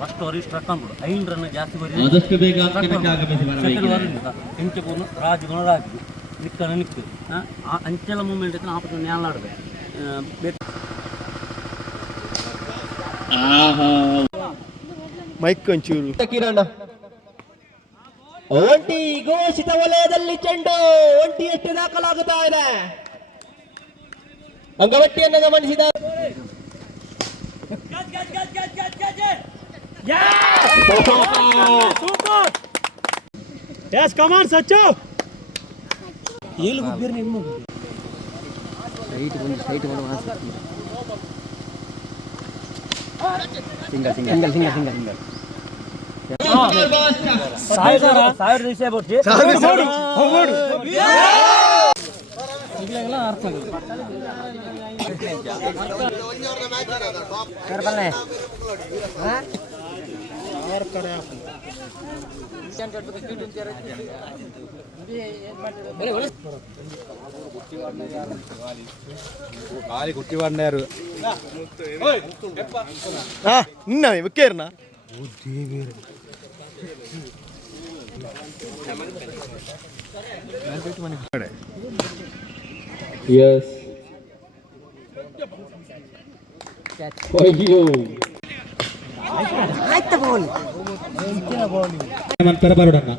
First ಅವರು struck ಅನ್ಬಿಡು 5 run ಜಾಸ್ತಿ ಬರೀ ಆದಷ್ಟು ಬೇಗ ಇಂಚೆ ರಾಜು ರಾಜು ನಿಕ್ಕ ನಿಕ್ಕು ಅಂಚೆಲ್ಲ ಮೂಮೆಂಟ್ ಇತ್ತು ಆಪತ್ತು ನ್ಯಾಲಾಡ್ದೆ ಮೈಕ್ ಒಂಚೂರು ಕಿರಣ ಒಂಟಿ ಘೋಷಿತ ವಲಯದಲ್ಲಿ ಚೆಂಡು ಒಂಟಿ ಎಷ್ಟು ದಾಖಲಾಗುತ್ತಾ ಇದೆ. ಅಂಗವಟ್ಟಿಯನ್ನು ಗಮನಿಸಿದ ಸಚ್ಚು ಏಳು ಗುಬ್ಬಿರ್ ನಿಮ್ಮ ಸಾವಿರ ವಿಷಯ ಬಿಟ್ಟು ಅರ್ಥ ఖాళీ కుట్టి పడినారు నిన్న ఒకేర్నా yes for you ಆಯ್ತಾ ಬಾಲ್ man perbarudanna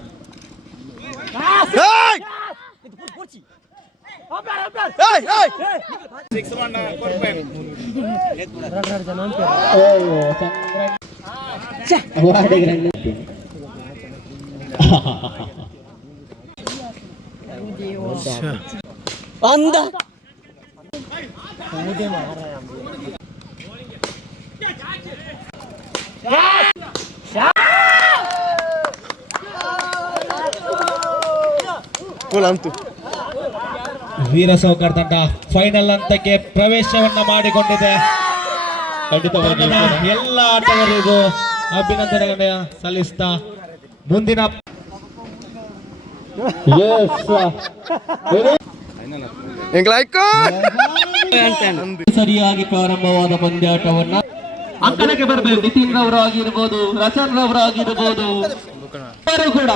ಅಂದ ಅಂತೂ ವೀರ ಸೌಕರ್ ತಂಡ ಫೈನಲ್ ಹಂತಕ್ಕೆ ಪ್ರವೇಶವನ್ನ ಮಾಡಿಕೊಂಡಿದೆ. ಖಂಡಿತವಾಗಿ ಎಲ್ಲ ಆಟಗಾರರಿಗೂ ಅಭಿನಂದನೆಗಳನ್ನ ಸಲ್ಲಿಸ್ತಾ ಮುಂದಿನ ಸರಿಯಾಗಿ ಪ್ರಾರಂಭವಾದ ಪಂದ್ಯಾಟವನ್ನ ಅಂಕಣಕ್ಕೆ ಬರಬೇಕು. ನಿತಿನ್ ರವರು ಆಗಿರ್ಬೋದು, ರಚನ್ ರವರು ಆಗಿರ್ಬೋದು, ಕೂಡ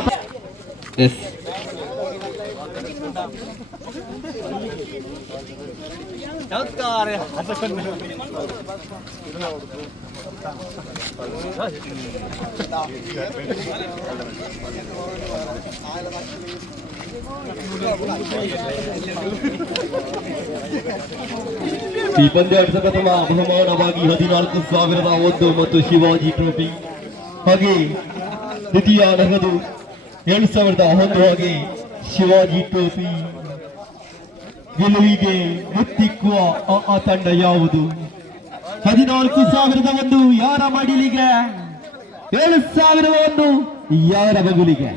ಈ ಪಂದ್ಯಾಟದ ಪ್ರಥಮ ಬಹುಮಾನವಾಗಿ 14,001 ಮತ್ತು ಶಿವಾಜಿ ಟ್ರೋಫಿ, ಹಾಗೆ ದ್ವಿತೀಯ ನಗದು 7,001 ಹಾಗೆ ಶಿವಾಜಿ ಟ್ರೋಫಿ. ಗೆಲುವಿಗೆ ಮುತ್ತಿಕ್ಕುವ ಆ ತಂಡ ಯಾವುದು? 14,001 ಯಾರ ಮಡಿಲಿಗೆ, 7,001 ಯಾರ ಬಗುಲಿಗೆ?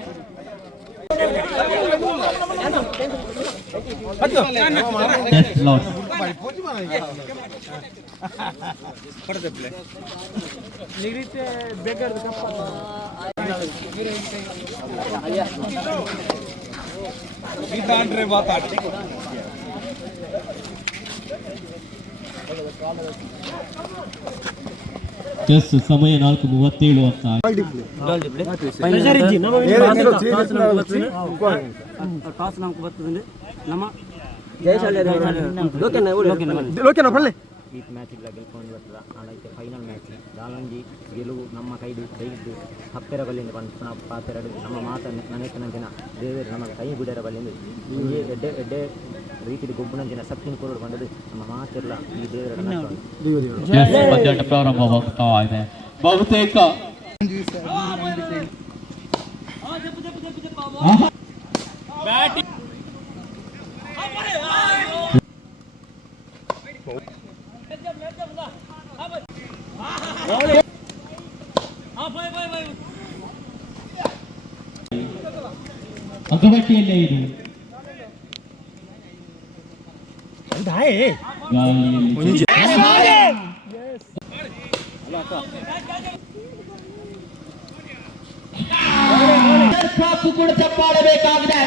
ಸಮಯ 4:37 ಅಂತ ಟಾಸ್ ನಮ್ಗೆ ಬರ್ತದೆ ನಮ್ಮ ಈ ಮ್ಯಾಚ್ ಇಲ್ಲ ಗೆಲ್ಕೊಂಡು ಬರ್ತದ ಅದಕ್ಕೆ ಫೈನಲ್ ಮ್ಯಾಚ್ ದಾಲಂಜಿ ಗೆಲುವು ನಮ್ಮ ಕೈದು ಹತ್ತಿರ ಬಲ್ಲಿಂದ ಬಂದು ಪಾತೆರಡು ನಮ್ಮ ಮಾತನ್ನು ನನಗೆ ಜನ ದೇವರು ನಮಗೆ ಕೈ ಬಿಡರ ಬಲ್ಲಿಂದ ಹಿಂಗೆ ಎಡ್ಡೆ ರೀತಿಯಲ್ಲಿ ಗೊಬ್ಬನ ಜನ ಸತ್ತಿನ ಕೊರಡು ಬಂದದ್ದು ನಮ್ಮ ಮಾತಿರಲ್ಲ ಈ ದೇವರ ಪ್ರಾರಂಭವಾಗ್ತಾ ಇದೆ. ಬಹುತೇಕ ಅಂಕಪಟ್ಟಿಯಲ್ಲೇ ಇದು ಕೂಡ ಚಪ್ಪಾಡಬೇಕಾಗಿದೆ.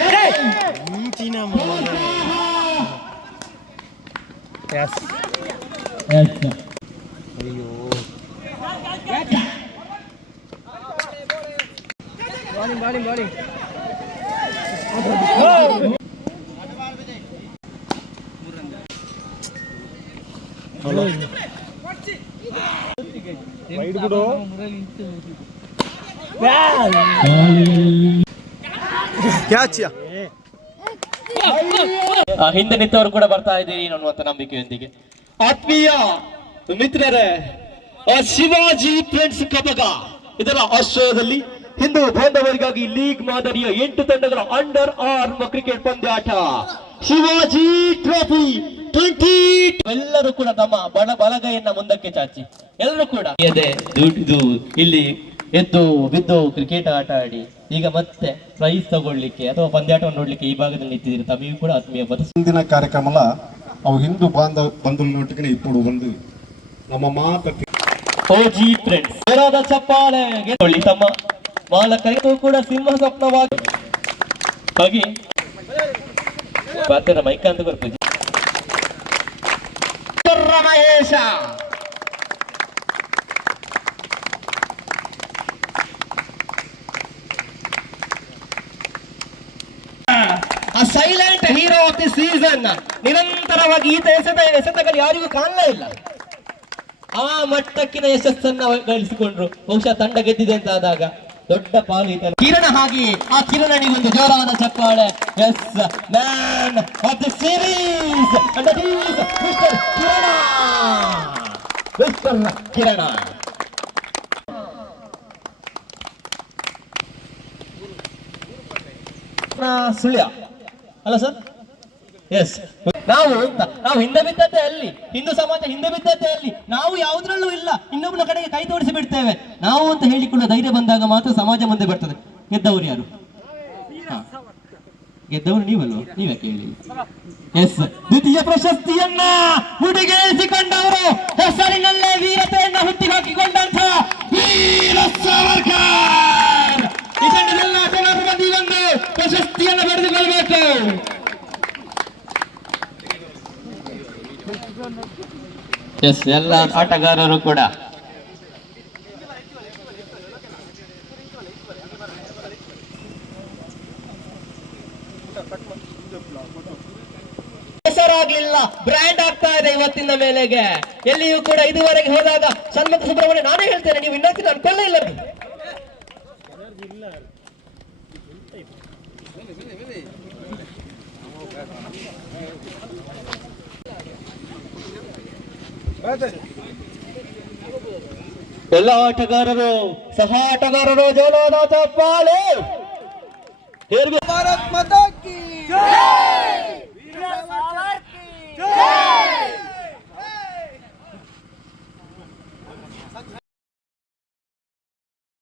ಕ್ಯಾಚ್ ಹಿಂದೆ ನಿಂತವರು ಕೂಡ ಬರ್ತಾ ಇದ್ದೀರಿ ಅನ್ನುವಂತ ನಂಬಿಕೆಯೊಂದಿಗೆ ಆತ್ಮೀಯ ಮಿತ್ರರೇ, ಶಿವಾಜಿ ಫ್ರೆಂಡ್ಸ್ ಕಬಗ ಇದರ ಆಶ್ರಯದಲ್ಲಿ ಹಿಂದೂ ಬಾಂಧವರಿಗಾಗಿ ಲೀಗ್ ಮಾದರಿಯ 8 ತಂಡಗಳ ಅಂಡರ್ ಆರ್ಮ್ ಕ್ರಿಕೆಟ್ ಪಂದ್ಯಾಟ ಶಿವಾಜಿ ಟ್ರೋಫಿ 20. ಎಲ್ಲರೂ ಕೂಡ ತಮ್ಮ ಬಲಗೈಯನ್ನ ಮುಂದಕ್ಕೆ ಚಾಚಿ ಎಲ್ಲರೂ ಕೂಡ ದುಡಿದು ಇಲ್ಲಿ ಎದ್ದು ಬಿದ್ದು ಕ್ರಿಕೆಟ್ ಆಟ ಆಡಿ ಈಗ ಮತ್ತೆ ಪ್ರೈಸ್ ತಗೊಳ್ಳಿಕ್ಕೆ ಅಥವಾ ಪಂದ್ಯಾಟವನ್ನು ನೋಡ್ಲಿಕ್ಕೆ ಈ ಭಾಗದಲ್ಲಿ ನಿಂತಿದ್ದೀರಿ. ತಮಗೂ ಕೂಡ ಆತ್ಮೀಯ ಮುಂದಿನ ಕಾರ್ಯಕ್ರಮ ಅವು ಹಿಂದೂ ಬಂಧುಗಳೊಟ್ಟಿಗೆ ఇప్పుడు ಒಂದು ನಮ್ಮ ಮಾತು ಓಜಿ ಫ್ರೆಂಡ್ಸ್ ಜೋರಾದ ಚಪ್ಪಾಳೆ ಗೆಲ್ಲಿ ತಮ್ಮ ಮಾಲಕರಿಗೂ ಕೂಡ ಸಿಂಹ ಸ್ವಪ್ನವಾಗಿ ಹಾಗೆ ಪಾತ್ರ ಮೈಕ ಅಂತ ಬರ್ತೀವಿ Mahesh silent hero of the season. ನಿರಂತರವಾಗಿ ಈತ ಎಸೆತಗಳು ಯಾರಿಗೂ ಕಾಣಲೇ ಇಲ್ಲ. ಆ ಮಟ್ಟಕ್ಕಿನ ಯಶಸ್ಸನ್ನ ಗಳಿಸಿಕೊಂಡ್ರು. ಬಹುಶಃ ತಂಡ ಗೆದ್ದಿದೆ ಅಂತ ಆದಾಗ ದೊಡ್ಡ ಪಾಲು ಈತ. ಕಿರಣ ಹಾಗೆ ಆ ಕಿರಣನಿಗೆ ಒಂದು ಜೋರಾದ ಚಪ್ಪಾಳೆ. Yes man of the series mister Kiran. Sullia ಅಲ್ಲ ಸರ್? ಎಸ್, ನಾವು ಹಿಂದೆ ಬಿದ್ದದ್ದೇ ಅಲ್ಲಿ, ಹಿಂದೂ ಸಮಾಜ ಹಿಂದೆ ಬಿದ್ದದ್ದೇ ಅಲ್ಲಿ. ನಾವು ಯಾವುದ್ರಲ್ಲೂ ಇಲ್ಲ, ಇನ್ನೊಬ್ಬನ ಕಡೆಗೆ ಕೈ ತೋರಿಸಿ ಬಿಡ್ತೇವೆ. ನಾವು ಅಂತ ಹೇಳಿಕೊಂಡು ಧೈರ್ಯ ಬಂದಾಗ ಮಾತ್ರ ಸಮಾಜ ಮುಂದೆ ಬರ್ತದೆ. ಗೆದ್ದವರು ಯಾರು? ಗೆದ್ದವರು ನೀವಲ್ವ? ನೀವೇ ಕೇಳಿ. ಎಸ್, ದ್ವಿತೀಯ ಪ್ರಶಸ್ತಿಯನ್ನ ಹುಡುಗೇರಿಸಿಕೊಂಡವರು, ಹೆಸರಿನಲ್ಲೇ ವೀರತೆಯನ್ನ ಹುಟ್ಟಿ ಹಾಕಿಕೊಂಡಂತ ವೀರ ಸಾವರ್ಕರ್. ಇದನ್ನೆಲ್ಲ ಜನರು ಬಂದು ಒಂದು ಪ್ರಶಸ್ತಿಯನ್ನು ಪಡೆದುಕೊಳ್ಬೇಕು. ಎಸ್, ಎಲ್ಲ ಆಟಗಾರರು ಕೂಡ ಹೆಸರಾಗ್ಲಿಲ್ಲ, ಬ್ರ್ಯಾಂಡ್ ಆಗ್ತಾ ಇದೆ ಇವತ್ತಿನ ಮೇಲೆಗೆ. ಎಲ್ಲಿಯೂ ಕೂಡ ಇದುವರೆಗೆ ಹೋದಾಗ ಸನ್ಮುಖ ಸುಬ್ರಹ್ಮಣ್ಯ, ನಾನೇ ಹೇಳ್ತೇನೆ, ನೀವು ಇನ್ನೊಂದು ಅನ್ಕೊಳ್ಳೇ ಇಲ್ಲ. ಎಲ್ಲ ಆಟಗಾರರು, ಸಹ ಆಟಗಾರರು ಜೋರಾದ ಚಪ್ಪಾಳೆ. ಭಾರತ್ ಮಾತಾ ಕಿ